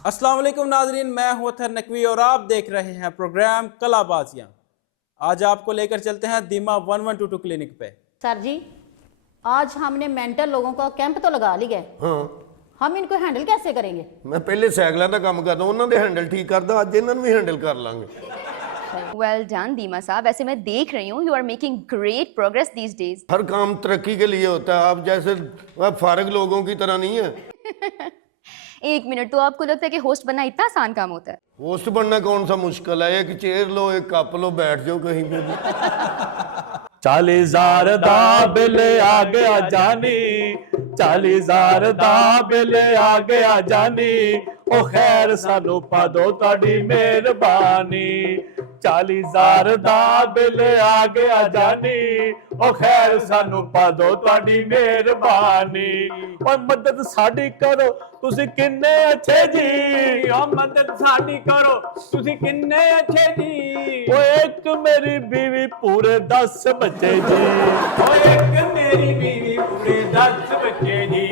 अस्सलाम वालेकुम नाजरीन, मैं हूं अतहर नकवी और आप देख रहे हैं प्रोग्राम कलाबाजियां। आज आपको लेकर चलते हैं दीमा 1122 क्लिनिक पे। सर जी, आज हमने मेंटल लोगों का कैंप तो लगा लिया है। हाँ, हम इनको हैंडल कैसे करेंगे? मैं पहले साइकिलों का काम करता हूँ, उन्होंने हैंडल ठीक करता, आज इन्होंने भी हैंडल कर लांगे। Well done, दीमा साहब। वैसे मैं देख रही हूँ, you are making great progress these days. हर काम तरक्की के लिए होता है, आप जैसे फारग लोगों की तरह नहीं है। एक मिनट, तो आपको लगता है कि होस्ट बनना इतना आसान काम होता है? होस्ट बनना कौन सा मुश्किल है, एक चेयर लो, एक कप लो, बैठ जाओ कहीं पे भी। 40,000 दा बिल आ गया जानी, 40,000 दा बिल आ गया जानी, ओ खैर सानू पा दो तुहाडी मेहरबानी। 40,000 दा बिल आ गया जानी, ओ खैर सानू पा दो तुहाडी मेहरबानी। ओ मदद साडी करो तुसी किन्ने अच्छे जी, ओ मदद साडी करो तुसी किन्ने अच्छे जी। ओ एक मेरी बीवी पूरे 10 बच्चे जी, ओ एक मेरी बीवी पूरे 10 बच्चे जी।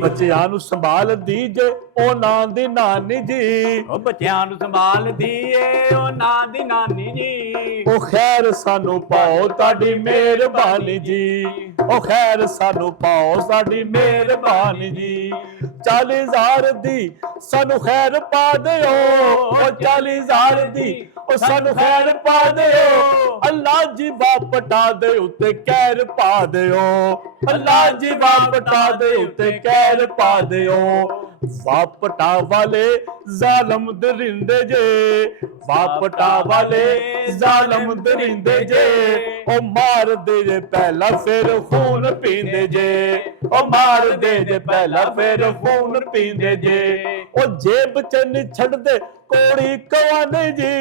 बच्चियां नू संभाल दीजे ओ नां दी नानी जी, ओ बच्चियां नू संभाल दीए ओ नां दी नानी जी। ओ खैर सानू पाओ तुहाडी मेहरबानी जी, ओ खैर सानू पाओ साडी मेहरबानी जी। 40,000 दी सानू खैर पा दियो, ओ 40,000 दी ओ सानू खैर पा दियो। अल्लाह जी वापटा दे उत्ते कहर पा दियो, अल्लाह जी वापटा दे उत्ते कहर पा दियो। वापटा वाले जालम दरिंदे जे, वापटा वाले जालम दरिंदे जे, ओ मार दे जे पहला फिर खून पींदे जे, ओ मार दे जे पहला फिर खून पींदे जे। ओ जेब च नहीं छड़ दे कोड़ी कवानी जी,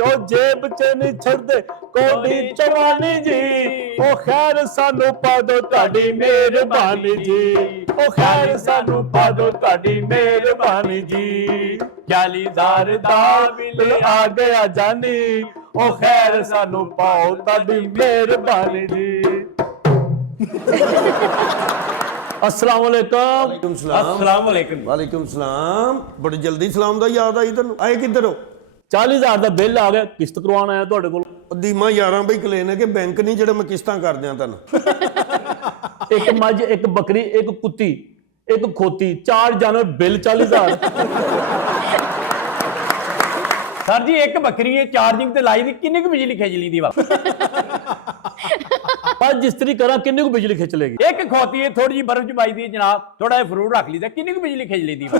ओ जेब च नहीं छड़ दे कोड़ी चवानी जी। ओ खैर सानू पा दो तुहाडी मेहरबानी जी, ओ खैर सानू पा दो तुहाडी मेहरबानी जी। 40,000 दा बिल आ गया जानी, ओ खैर सानू पाओ तुहाडी मेहरबानी जी। अस्सलाम वालेकुम। अस्सलाम वालेकुम। वालेकुम सलाम। बड़ी जल्दी सलाम दा याद आई तैनूं, आए किधर हो? 40,000 ਦਾ ਬਿੱਲ ਆ ਗਿਆ, ਕਿਸ਼ਤ ਕਰਵਾਉਣ ਆਇਆ ਤੁਹਾਡੇ ਕੋਲ। ਦੀਮਾ 11 ਬਈ ਕਲੇਨ ਹੈ ਕਿ ਬੈਂਕ ਨਹੀਂ ਜਿਹੜਾ ਮੈਂ ਕਿਸ਼ਤਾਂ ਕਰ ਦਿਆਂ ਤੈਨੂੰ। ਇੱਕ ਮੱਝ, ਇੱਕ ਬੱਕਰੀ, ਇੱਕ ਕੁੱਤੀ, ਇੱਕ ਖੋਤੀ, 4 ਜਾਨਵਰ, ਬਿੱਲ 40,000। सर जी एक बकरी है चार्जिंग ते लाई दी किन्नी को बिजली खिंच ली दी वा? पर जिस्त्री करा किन्नी को बिजली खिंच लेगी? एक खोती है थोड़ी जी बर्फ च पाई दी है जनाब, थोड़ा जिहा फ्रूट रख लीदा किन्नी को बिजली खिंच ली दी वा?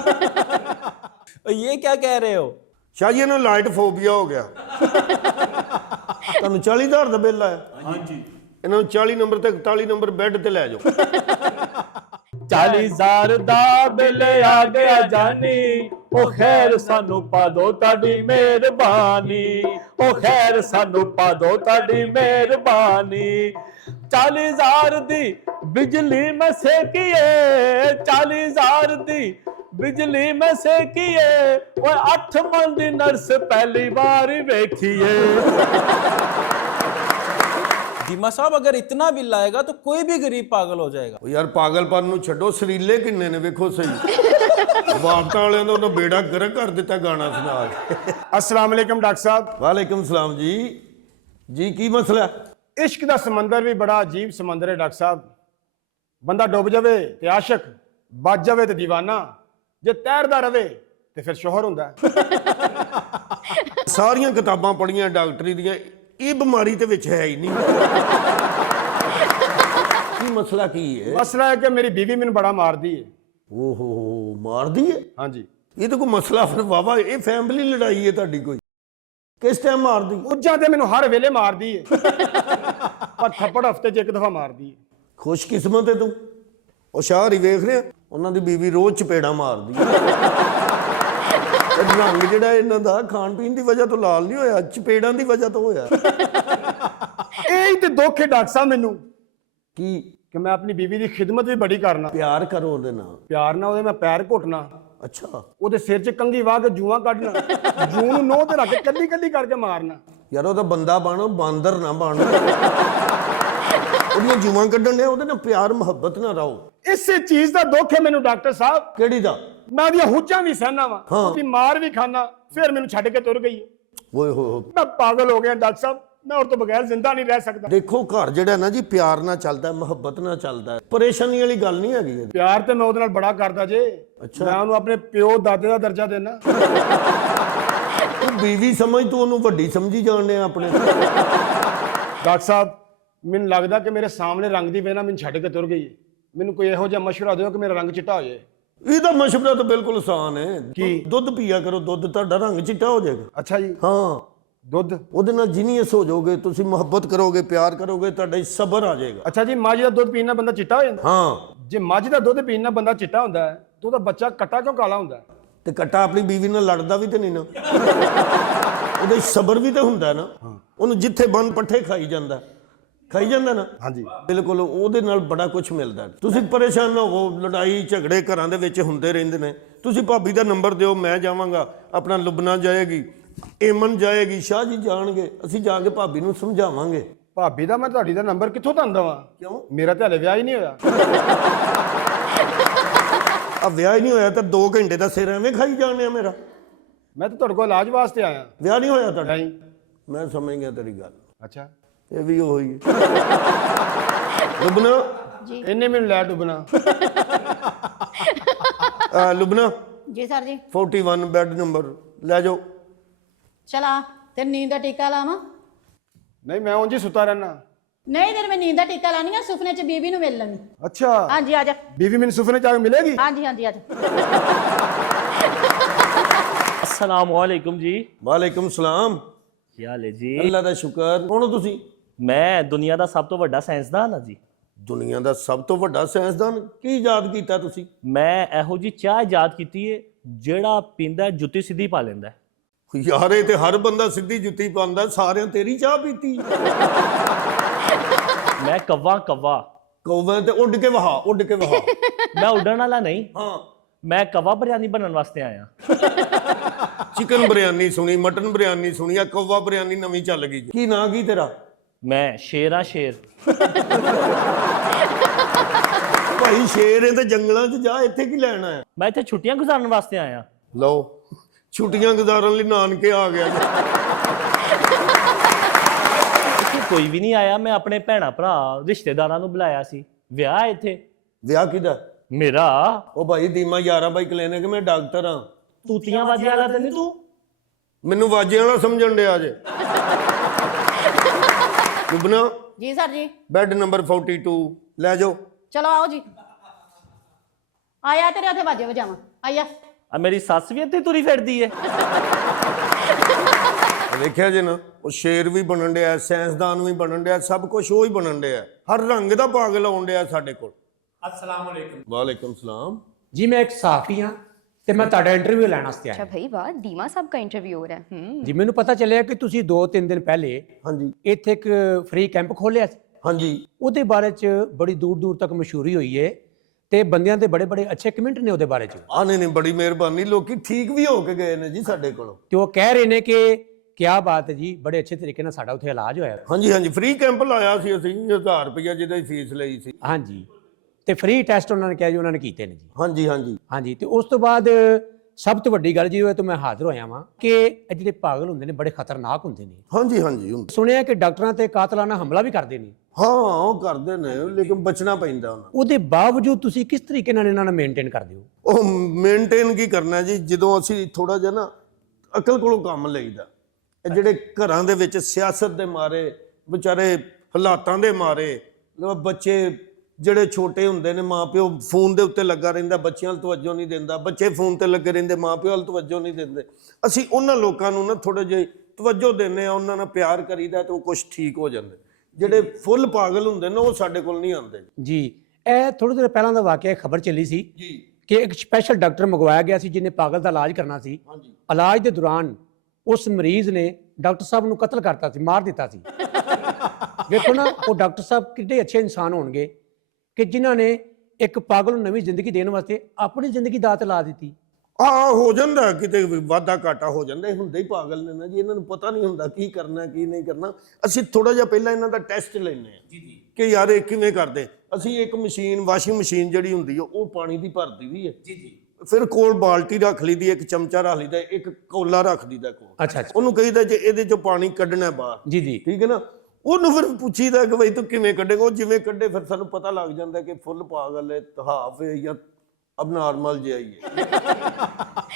ये क्या कह रहे हो? शाह जी इन्होंने लाइट फोबिया हो गया। ਤੁਹਾਨੂੰ 40,000 ਦਾ ਬਿੱਲ ਆਇਆ? ਹਾਂਜੀ। ਇਹਨਾਂ ਨੂੰ 40 ਨੰਬਰ ਤੇ 41 ਨੰਬਰ ਬੈੱਡ ਤੇ ਲੈ ਜਾਓ। 40,000 ਦਾ ਬਿੱਲ ਆ ਗਿਆ ਜਾਨੀ, ओ खैर सानू पा दो तुहाडी मेहरबानी, ओ खैर सानू पा दो तुहाडी मेहरबानी। 40,000 दी बिजली मैं सेकीए, 40,000 दी बिजली मैं सेकीए, ओ 8 मन दी नर्स पहली बार वेखीए। दीमा साहब, अगर इतना बिल आएगा तो कोई भी गरीब पागल हो जाएगा। ਉਹ ਯਾਰ ਪਾਗਲਪਨ ਨੂੰ ਛੱਡੋ, ਸਰੀਲੇ ਕਿੰਨੇ ਨੇ ਵੇਖੋ ਸਹੀ। ਵਾਰਤਾ ਵਾਲਿਆਂ ਦਾ ਉਹਨਾਂ ਬੇੜਾ ਗਰਕ ਕਰ ਦਿੱਤਾ ਗਾਣਾ ਸੁਣਾ ਕੇ। अस्सलाम वालेकुम डॉक्टर साहब। ਵਾਲੇਕੁਮ ਸਲਾਮ ਜੀ। ਜੀ ਕੀ ਮਸਲਾ? इश्क दा समंदर भी बड़ा अजीब समंदर है डॉक्टर साहब। बंदा डुब जावे ते आशिक, बच जावे ते दीवाना, जे तैरदा रवे ते फिर शोहर हुंदा है। ਸਾਰੀਆਂ ਕਿਤਾਬਾਂ ਪੜ੍ਹੀਆਂ ਡਾਕਟਰੀ ਦੀਆਂ, ਇਹ ਬਿਮਾਰੀ ਤੇ ਵਿੱਚ ਹੈ ਹੀ ਨਹੀਂ। ਕੀ ਮਸਲਾ ਕੀ ਹੈ? मसला है कि मेरी बीवी मैनू बड़ा मारदी है। ਓਹੋ ਮਾਰਦੀ ਹੈ? हाँ जी। ਇਹ ਤਾਂ ਕੋਈ ਮਸਲਾ ਫਿਰ ਵਾਵਾ, ਇਹ ਫੈਮਿਲੀ ਲੜਾਈ ਹੈ ਤੁਹਾਡੀ ਕੋਈ? ਕਿਸ ਟਾਈਮ ਮਾਰਦੀ? उज्जा ते मैनू हर वेले मारदी है, पर थप्पड़ हफ्ते च एक दफा मारदी है। ਖੁਸ਼ਕਿਸਮਤ ਹੈ ਤੂੰ। ਉਹ ਸ਼ਾਹ ਹੀ ਵੇਖ ਰਿਹਾ, ਉਹਨਾਂ ਦੀ ਬੀਵੀ ਰੋਜ਼ ਚਪੇੜਾ ਮਾਰਦੀ ਹੈ। ਰੰਗ ਜਿਹੜਾ ਇਹਨਾਂ ਦਾ ਖਾਣ ਪੀਣ ਦੀ ਵਜ੍ਹਾ ਤੋਂ ਲਾਲ ਨਹੀਂ ਹੋਇਆ, ਚਪੇੜਾਂ ਦੀ ਵਜ੍ਹਾ ਤੋਂ ਹੋਇਆ। यही ते दुख है डॉक्टर साहब मैनू ਕੀ कि मैं अपनी बीवी की खिदमत भी बड़ी करना, ਪਿਆਰ ਕਰੋ ਉਹਦੇ ਨਾਲ। प्यार ना ਉਹਦੇ मैं पैर घुटना, ਅੱਛਾ ਉਹਦੇ ਸਿਰ 'ਚ ਕੰਘੀ ਵਾਹ ਕੇ ਜੂਆਂ ਕੱਢਣਾ, ਜੂੰ ਨੂੰ ਨੋਹ ਤੇ ਰੱਖ ਕੇ ਕੱਲੀ ਕੱਲੀ ਕਰਕੇ ਮਾਰਨਾ। ਯਾਰ ਉਹਦਾ ਬੰਦਾ ਬਣ, ਬਾਂਦਰ ਨਾ ਬਣ। ਉਹਦੀਆਂ ਜੂਆਂ ਕੱਢਣ ਲਿਆ, ਉਹਦੇ ਨਾਲ ਪਿਆਰ ਮੁਹੱਬਤ ਨਾ ਰਹੋ। ਇਸੇ ਚੀਜ਼ ਦਾ ਦੁੱਖ ਹੈ ਮੈਨੂੰ ਡਾਕਟਰ ਸਾਹਿਬ। ਕਿਹੜੀ ਦਾ? ਮੈਂ ਉਹਦੀਆਂ ਹੁੱਜਾਂ ਵੀ ਸਹਿਨਾ ਵਾ, ਹਾਂ। ਉਹਦੀ ਮਾਰ ਵੀ ਖਾਨਾ, ਫਿਰ ਮੈਨੂੰ ਛੱਡ ਕੇ ਤੁਰ ਗਈ। ਓਏ ਹੋਏ। ਮੈਂ ਪਾਗਲ ਹੋ ਗਿਆ ਡਾਕਟਰ ਸਾਹਿਬ, ਮੈਂ ਉਹ ਤੋਂ ਬਗੈਰ ਜ਼ਿੰਦਾ ਨਹੀਂ ਰਹਿ ਸਕਦਾ। ਦੇਖੋ ਘਰ ਜਿਹੜਾ ਨਾ ਜੀ ਪਿਆਰ ਨਾਲ ਚੱਲਦਾ, ਮੁਹੱਬਤ ਨਾਲ ਚੱਲਦਾ, ਪਰੇਸ਼ਾਨੀ ਵਾਲੀ ਗੱਲ ਨਹੀਂ ਹੈਗੀ ਇਹਦੀ। ਪਿਆਰ ਤੇ ਮੈਂ ਉਹਦੇ ਨਾਲ ਬੜਾ ਕਰਦਾ ਜੇ। ਅੱਛਾ। ਮੈਂ ਉਹਨੂੰ ਆਪਣੇ ਪਿਓ ਦਾਦੇ ਦਾ ਦਰਜਾ ਦੇਣਾ। ਤੂੰ ਬੀਵੀ ਸਮਝ, ਤੂੰ ਉਹਨੂੰ ਵੱਡੀ ਸਮਝੀ ਜਾਣਦੇ ਆ ਆਪਣੇ। ਡਾਕਟਰ ਸਾਹਿਬ ਮੈਨੂੰ ਲੱਗਦਾ ਕਿ ਮੇਰੇ ਸਾਹਮਣੇ ਰੰਗ ਦੀ ਵੇਨਾ ਮੈਨੂੰ ਛੱਡ ਕੇ ਤੁਰ ਗਈ ਹੈ। ਮੈਨੂੰ ਕੋਈ ਇਹੋ ਜਿਹਾ ਮਸ਼ਵਰਾ ਦਿਓ ਕਿ ਮੇਰਾ ਰੰਗ ਚਿੱਟਾ ਹੋ ਜਾਏ। ਇਹਦਾ ਮਸ਼ਵਰਾ ਤਾਂ ਬਿਲਕੁਲ ਆਸਾਨ ਹੈ। ਕੀ? ਦੁੱਧ ਪੀਆ ਕਰੋ, ਦੁੱਧ ਤੁਹਾਡਾ ਰੰਗ ਚਿੱਟਾ ਹੋ ਜਾਏਗਾ। ਅੱਛਾ ਜੀ। ਹਾਂ, ਦੁੱਧ? ਉਹਦੇ ਨਾਲ ਜਿਨੀਅਸ ਹੋ ਜਾਓਗੇ, ਤੁਸੀਂ ਮੁਹੱਬਤ ਕਰੋਗੇ, ਪਿਆਰ ਕਰੋਗੇ, ਤੁਹਾਡਾ ਸਬਰ ਆ ਜਾਏਗਾ। ਅੱਛਾ ਜੀ, ਮੱਝ ਦਾ ਦੁੱਧ ਪੀਣ ਨਾਲ ਬੰਦਾ ਚਿੱਟਾ ਹੋ ਜਾਂਦਾ? ਹਾਂ। ਜੇ ਮੱਝ ਦਾ ਦੁੱਧ ਪੀਣ ਨਾਲ ਬੰਦਾ ਚਿੱਟਾ ਹੁੰਦਾ ਹੈ ਤਾਂ ਉਹਦਾ ਬੱਚਾ ਕੱਟਾ ਕਿਉਂ ਕਾਲਾ ਹੁੰਦਾ ਹੈ? ਤੇ ਕੱਟਾ ਆਪਣੀ ਬੀਵੀ ਨਾਲ ਲੜਦਾ ਵੀ ਤੇ ਨਹੀਂ ਨਾ। ਉਹਦੇ ਸਬਰ ਵੀ ਤੇ ਹੁੰਦਾ ਨਾ। ਉਹਨੂੰ ਜਿੱਥੇ ਬੰਨ ਪੱਠੇ ਖਾਈ ਜਾਂਦਾ ਨਾ। ਹਾਂਜੀ। ਬਿਲਕੁਲ, ਉਹਦੇ ਨਾਲ ਬੜਾ ਕੁਝ ਮਿਲਦਾ। ਤੁਸੀਂ ਪਰੇਸ਼ਾਨ ਨਾ ਹੋਵੋ, ਲੜਾਈ ਝਗੜੇ ਘਰਾਂ ਦੇ ਵਿੱਚ ਹੁੰਦੇ ਰਹਿੰਦੇ ਨੇ। ਤੁਸੀਂ ਭਾਬੀ ਦਾ ਨੰਬਰ ਦਿਓ, ਮੈਂ ਜਾਵਾਂਗਾ, ਆਪਣਾ ਲੁਬਨਾ ਜਾਏਗੀ, ਏਮਨ ਜਾਏਗੀ, ਸ਼ਾਹ ਜੀ ਜਾਣਗੇ, ਅਸੀਂ ਜਾ ਕੇ ਭਾਬੀ ਨੂੰ ਸਮਝਾਵਾਂਗੇ। ਭਾਬੀ ਦਾ ਮੈਂ ਤੁਹਾਡੀ ਦਾ ਨੰਬਰ ਕਿੱਥੋਂ ਤੁਹਾਨੂੰ ਦਵਾਂ? ਕਿਉਂ? ਮੇਰਾ ਤਾਂ ਹਲੇ ਵਿਆਹ ਹੀ ਨਹੀਂ ਹੋਇਆ। ਆ ਵਿਆਹ ਹੀ ਨਹੀਂ ਹੋਇਆ ਤਾਂ 2 ਘੰਟੇ ਦਾ ਸਿਰ ਐਵੇਂ ਖਾਈ ਜਾਣੇ ਆ ਮੇਰਾ। ਮੈਂ ਤਾਂ ਤੁਹਾਡੇ ਕੋਲ ਇਲਾਜ ਵਾਸਤੇ ਆਇਆ। ਵਿਆਹ ਨਹੀਂ ਹੋਇਆ ਤੁਹਾਡਾ? ਨਹੀਂ। ਮੈਂ ਸਮਝ ਗਿਆ ਤੇਰੀ ਗੱਲ। ਅੱਛਾ। ਇਹ ਵੀ ਉਹੀ ਹੈ। ਲੁਬਨਾ जी ਇਹਨੇ ਮੈਨੂੰ ਲੈ ਡੁੱਬਣਾ। ਲੁਬਨਾ जी सर जी 41 ਬੈੱਡ ਨੰਬਰ ਲੈ ਜਾਓ। चला तेरे नींद का टीका लावा? ਨਹੀਂ, ਮੈਂ ਉਂਝ ਹੀ ਸੁੱਤਾ ਰਹਿਣਾ। नहीं तेरे मैं नींद का टीका लानी है, सुपने च बीबी नु मिल लगी। ਅੱਛਾ। हाँ जी आजा। ਬੀਵੀ ਮੈਨੂੰ ਸੁਪਨੇ ਚ ਆ ਕੇ ਮਿਲੇਗੀ? हाँ जी आजा। अस्सलाम वालेकुम जी। ਵਾਲੇਕੁਮ ਸਲਾਮ। ਕੀ ਹਾਲ ਹੈ ਜੀ? ਅੱਲਾ ਦਾ ਸ਼ੁਕਰ। ਕੌਣ ਹੋ ਤੁਸੀਂ? ਮੈਂ ਦੁਨੀਆ ਦਾ ਸਭ ਤੋਂ ਵੱਡਾ ਸਾਇੰਸਦਾਨ ਹਾਂ ਜੀ। ਦੁਨੀਆ ਦਾ ਸਭ ਤੋਂ ਵੱਡਾ ਸਾਇੰਸਦਾਨ? ਕੀ ਯਾਦ ਕੀਤਾ ਤੁਸੀਂ? ਮੈਂ ਇਹੋ ਜੀ ਚਾਹ ਇਜਾਦ ਕੀਤੀ ਹੈ ਜਿਹੜਾ ਪੀਂਦਾ ਜੁੱਤੀ ਸਿੱਧੀ ਪਾ ਲੈਂਦਾ। ਯਾਰ ਇਹ ਤੇ ਹਰ ਬੰਦਾ ਸਿੱਧੀ ਜੁੱਤੀ ਪਾਉਂਦਾ, ਸਾਰਿਆਂ ਤੇਰੀ ਚਾਹ ਪੀਤੀ। ਮੈਂ ਕవ్ਵਾ ਕੌਵੇਂ ਤੇ ਉੱਡ ਕੇ ਵਹਾ, ਉੱਡ ਕੇ ਵਹਾ। ਮੈਂ ਉੱਡਣ ਵਾਲਾ ਨਹੀਂ, ਹਾਂ। ਮੈਂ ਕਵਾ ਬਿਰਿਆਨੀ ਬਣਨ ਵਾਸਤੇ ਆਇਆ। ਚਿਕਨ ਬਿਰਿਆਨੀ ਸੁਣੀ, ਮਟਨ ਬਿਰਿਆਨੀ ਸੁਣੀ, ਆ ਕੌਵਾ ਬਿਰਿਆਨੀ ਨਵੀਂ ਚੱਲ ਗਈ। ਕੀ ਨਾਂ ਕੀ ਤੇਰਾ? ਮੈਂ ਸ਼ੇਰ ਆ ਸ਼ੇਰ। ਭਾਈ ਸ਼ੇਰ ਹੈ ਤੇ ਜੰਗਲਾਂ 'ਚ ਜਾ, ਇੱਥੇ ਕੀ ਲੈਣਾ ਹੈ? ਮੈਂ ਇੱਥੇ ਛੁੱਟੀਆਂ ਗੁਜ਼ਾਰਨ ਵਾਸਤੇ ਆਇਆ। ਲਓ, ਛੁੱਟੀਆਂ ਗੁਜ਼ਾਰਨ ਲਈ ਨਾਨਕੇ ਆ ਗਿਆ। ਇੱਥੇ ਕੋਈ ਵੀ ਨਹੀਂ ਆਇਆ, ਮੈਂ ਆਪਣੇ ਭੈਣਾ ਭਰਾ ਰਿਸ਼ਤੇਦਾਰਾਂ ਨੂੰ ਬੁਲਾਇਆ ਸੀ। ਵਿਆਹ ਇੱਥੇ। ਵਿਆਹ ਕਿਹਦਾ? ਮੇਰਾ। ਉਹ ਭਾਈ ਦੀਮਾ 11 ਬਾਈ ਕਲੀਨਿਕ, ਮੈਂ ਡਾਕਟਰ ਹਾਂ। ਤੂਤੀਆਂ ਵਾਜਿਆ ਵਾਲਾ ਤੇ ਨਹੀਂ ਤੂੰ? ਮੈਨੂੰ ਵਾਜੇ ਵਾਲਾ ਸਮਝਣ ਡਿਆ ਜੇ। ਲੁਬਨਾ जी सर जी ਬੈੱਡ ਨੰਬਰ 42 ਲੈ ਜਾਓ। चलो आओ जी। आया तेरे हथे बाजे बजावा आया। ਆ ਮੇਰੀ ਸੱਸ ਵੀ ਇੱਥੇ ਤੁਰੀ ਫਿਰਦੀ ਏ। ਵੇਖਿਆ ਜੇ ਨਾ, ਉਹ ਸ਼ੇਰ ਵੀ ਬਣਨ ਡਿਆ, ਸਾਇੰਸਦਾਨ ਵੀ ਬਣਨ ਡਿਆ, ਸਭ ਕੁਝ ਉਹ ਹੀ ਬਣਨ ਡਿਆ। ਹਰ ਰੰਗ ਦਾ ਪਾਗਲ ਆਉਣ ਡਿਆ ਸਾਡੇ ਕੋਲ। अस्सलाम वालेकुम ਵਾਲੇਕੁਮ ਸਲਾਮ। जी मैं एक सहाफ़ी हाँ ਤੇ ਮੈਂ ਤੁਹਾਡਾ ਇੰਟਰਵਿਊ ਲੈਣ ਵਾਸਤੇ अच्छा ਆਇਆ भाई वाह, दीमा साहब का इंटरव्यू हो रहा है। ਜੀ। ਮੈਨੂੰ ਪਤਾ ਚੱਲਿਆ ਕਿ ਤੁਸੀਂ 2-3 ਦਿਨ ਪਹਿਲੇ ਹਾਂਜੀ ਇੱਥੇ ਇੱਕ ਫ੍ਰੀ ਕੈਂਪ ਖੋਲ੍ਹਿਆ ਸੀ। ਹਾਂਜੀ। ਉਹਦੇ ਬਾਰੇ ਚ ਬੜੀ ਦੂਰ ਦੂਰ ਤੱਕ ਮਸ਼ਹੂਰੀ ਹੋਈ ਹੈ ਤੇ ਬੰਦਿਆਂ ਦੇ ਬੜੇ ਬੜੇ ਅੱਛੇ ਕਮੈਂਟ ਨੇ ਉਹਦੇ ਬਾਰੇ ਚ। ਆ ਨਹੀਂ, ਬੜੀ ਮਿਹਰਬਾਨੀ, ਲੋਕੀ ਠੀਕ ਵੀ ਹੋ ਕੇ ਗਏ ਨੇ ਜੀ ਸਾਡੇ ਕੋਲੋਂ। ਤੇ ਉਹ ਕਹਿ ਰਹੇ ਨੇ ਕਿ ਕਿਆ ਬਾਤ ਹੈ ਜੀ, ਬੜੇ ਅੱਛੇ ਤਰੀਕੇ ਨਾਲ ਸਾਡਾ ਉੱਥੇ ਇਲਾਜ ਹੋਇਆ। ਹਾਂਜੀ ਹਾਂਜੀ, ਫ੍ਰੀ ਕੈਂਪ ਲਾਇਆ ਸੀ ਅਸੀਂ, 1000 ਰੁਪਇਆ ਜਿਹਦੀ ਫੀਸ ਲਈ ਸੀ। ਹਾਂਜੀ, ਤੇ ਫ੍ਰੀ ਟੈਸਟ ਉਹਨਾਂ ਨੇ ਕਿਹਾ ਜੀ, ਉਹਨਾਂ ਨੇ ਕੀਤੇ ਨੇ ਜੀ। ਹਾਂਜੀ ਹਾਂਜੀ ਹਾਂਜੀ, ਤੇ ਉਸ ਤੋਂ ਬਾਅਦ ਸਭ ਤੋਂ ਵੱਡੀ ਗੱਲ ਜੀ ਉਹ ਤੇ ਮੈਂ ਹਾਜ਼ਰ ਹੋਇਆ ਵਾਂ ਕਿ ਇਹ ਜਿਹੜੇ ਪਾਗਲ ਹੁੰਦੇ ਨੇ ਬੜੇ ਖਤਰਨਾਕ ਹੁੰਦੇ ਨੇ। ਹਾਂਜੀ ਹਾਂਜੀ। ਸੁਣਿਆ ਕਿ ਡਾਕਟਰਾਂ ਤੇ ਕਾਤਲਾਨਾ ਹਮਲਾ ਵੀ ਕਰਦੇ ਨੇ। ਹਾਂ, ਉਹ ਕਰਦੇ ਨੇ, ਲੇਕਿਨ ਬਚਣਾ ਪੈਂਦਾ ਉਹਨਾਂ ਉਹਦੇ ਬਾਵਜੂਦ ਤੁਸੀਂ ਕਿਸ ਤਰੀਕੇ ਨਾਲ ਇਹਨਾਂ ਨੂੰ ਮੇਨਟੇਨ ਕਰਦੇ ਹੋ? ਉਹ ਮੇਨਟੇਨ ਕੀ ਕਰਨਾ ਜੀ, ਜਦੋਂ ਅਸੀਂ ਥੋੜਾ ਜਿਹਾ ਨਾ ਅਕਲ ਕੋਲੋਂ ਕੰਮ ਲਈਦਾ। ਇਹ ਜਿਹੜੇ ਘਰਾਂ ਦੇ ਵਿੱਚ ਸਿਆਸਤ ਦੇ ਮਾਰੇ, ਵਿਚਾਰੇ ਹਾਲਾਤਾਂ ਦੇ ਮਾਰੇ, ਬੱਚੇ ਜਿਹੜੇ ਛੋਟੇ ਹੁੰਦੇ ਨੇ, ਮਾਂ ਪਿਓ ਫੋਨ ਦੇ ਉੱਤੇ ਲੱਗਾ ਰਹਿੰਦਾ, ਬੱਚਿਆਂ ਵੱਲ ਤਵੱਜੋ ਨਹੀਂ ਦਿੰਦਾ, ਬੱਚੇ ਫੋਨ ਤੇ ਲੱਗੇ ਰਹਿੰਦੇ, ਮਾਂ ਪਿਓ ਵੱਲ ਤਵੱਜੋ ਨਹੀਂ ਦਿੰਦੇ। ਅਸੀਂ ਉਹਨਾਂ ਲੋਕਾਂ ਨੂੰ ਨਾ ਥੋੜੇ ਜਿਹੇ ਤਵੱਜੋ ਦਿੰਦੇ ਆ, ਉਹਨਾਂ ਨਾਲ ਪਿਆਰ ਕਰੀਦਾ ਤੇ ਉਹ ਕੁਝ ਠੀਕ ਹੋ ਜਾਂਦੇ। ਜਿਹੜੇ ਫੁੱਲ ਪਾਗਲ ਹੁੰਦੇ ਨੇ ਉਹ ਸਾਡੇ ਕੋਲ ਨਹੀਂ ਆਉਂਦੇ ਜੀ। ਇਹ ਥੋੜੇ ਦਿਨ ਪਹਿਲਾਂ ਦਾ ਵਾਕਿਆ ਖਬਰ ਚੱਲੀ ਸੀ ਕਿ ਇੱਕ ਸਪੈਸ਼ਲ ਡਾਕਟਰ ਮੰਗਵਾਇਆ ਗਿਆ ਸੀ ਜਿਹਨੇ ਪਾਗਲ ਦਾ ਇਲਾਜ ਕਰਨਾ ਸੀ। ਇਲਾਜ ਦੇ ਦੌਰਾਨ ਉਸ ਮਰੀਜ਼ ਨੇ ਡਾਕਟਰ ਸਾਹਿਬ ਨੂੰ ਕਤਲ ਕਰਤਾ ਸੀ, ਮਾਰ ਦਿੱਤਾ ਸੀ। ਵੇਖੋ ਨਾ, ਉਹ ਡਾਕਟਰ ਸਾਹਿਬ ਕਿੰਨੇ ਅੱਛੇ ਇਨਸਾਨ ਹੋਣਗੇ ਕਿ ਜਿਨ੍ਹਾਂ ਨੇ ਇੱਕ ਪਾਗਲ ਨੂੰ ਨਵੀਂ ਜ਼ਿੰਦਗੀ ਦੇਣ ਵਾਸਤੇ ਆਪਣੀ ਜ਼ਿੰਦਗੀ ਦਾਅ ਤੇ ਲਾ ਦਿੱਤੀ। ਹੋ ਜਾਂਦਾ, ਕਿਤੇ ਵਾਧਾ ਘਾਟਾ ਹੋ ਜਾਂਦਾ। ਇਹ ਹੁੰਦੇ ਹੀ ਪਾਗਲ ਨੇ ਨਾ ਜੀ, ਇਹਨਾਂ ਨੂੰ ਪਤਾ ਨਹੀਂ ਹੁੰਦਾ ਕੀ ਕਰਨਾ ਕੀ ਨਹੀਂ ਕਰਨਾ। ਅਸੀਂ ਥੋੜਾ ਜਿਹਾ ਪਹਿਲਾਂ ਇਹਨਾਂ ਦਾ ਟੈਸਟ ਲੈਂਦੇ ਹਾਂ ਕਿ ਯਾਰ ਇਹ ਕਿਵੇਂ ਕਰਦੇ। ਅਸੀਂ ਇੱਕ ਮਸ਼ੀਨ ਵਾਸ਼ਿੰਗ ਮਸ਼ੀਨ ਜਿਹੜੀ ਹੁੰਦੀ ਹੈ ਉਹ ਪਾਣੀ ਦੀ ਭਰਦੀ ਵੀ ਹੈ ਜੀ ਫਿਰ ਕੋਲ ਬਾਲਟੀ ਰੱਖ ਲਈਦੀ, ਇੱਕ ਚਮਚਾ ਰੱਖ ਲਈਦਾ, ਇੱਕ ਕੌਲਾ ਰੱਖ ਦਈਦਾ ਕੋਲ। ਅੱਛਾ ਅੱਛਾ ਉਹਨੂੰ ਕਹੀਦਾ ਜੇ ਇਹਦੇ ਚੋਂ ਪਾਣੀ ਕੱਢਣਾ ਬਾਹਰ, ਜੀ ਜੀ ਠੀਕ ਹੈ ਨਾ। ਉਹਨੂੰ ਫਿਰ ਪੁੱਛੀਦਾ ਕਿ ਬਈ ਤੂੰ ਕਿਵੇਂ ਕੱਢੇਗਾ, ਉਹ ਜਿਵੇਂ ਕੱਢੇ ਫਿਰ ਸਾਨੂੰ ਪਤਾ ਲੱਗ ਜਾਂਦਾ ਕਿ ਫੁੱਲ ਪਾਗਲ ਹੈ, ਹਾਫ ਹੈ ਜਾਂ ਅਬ ਨਾਰਮਲ ਜਿਹਾ ਹੀ ਹੈ।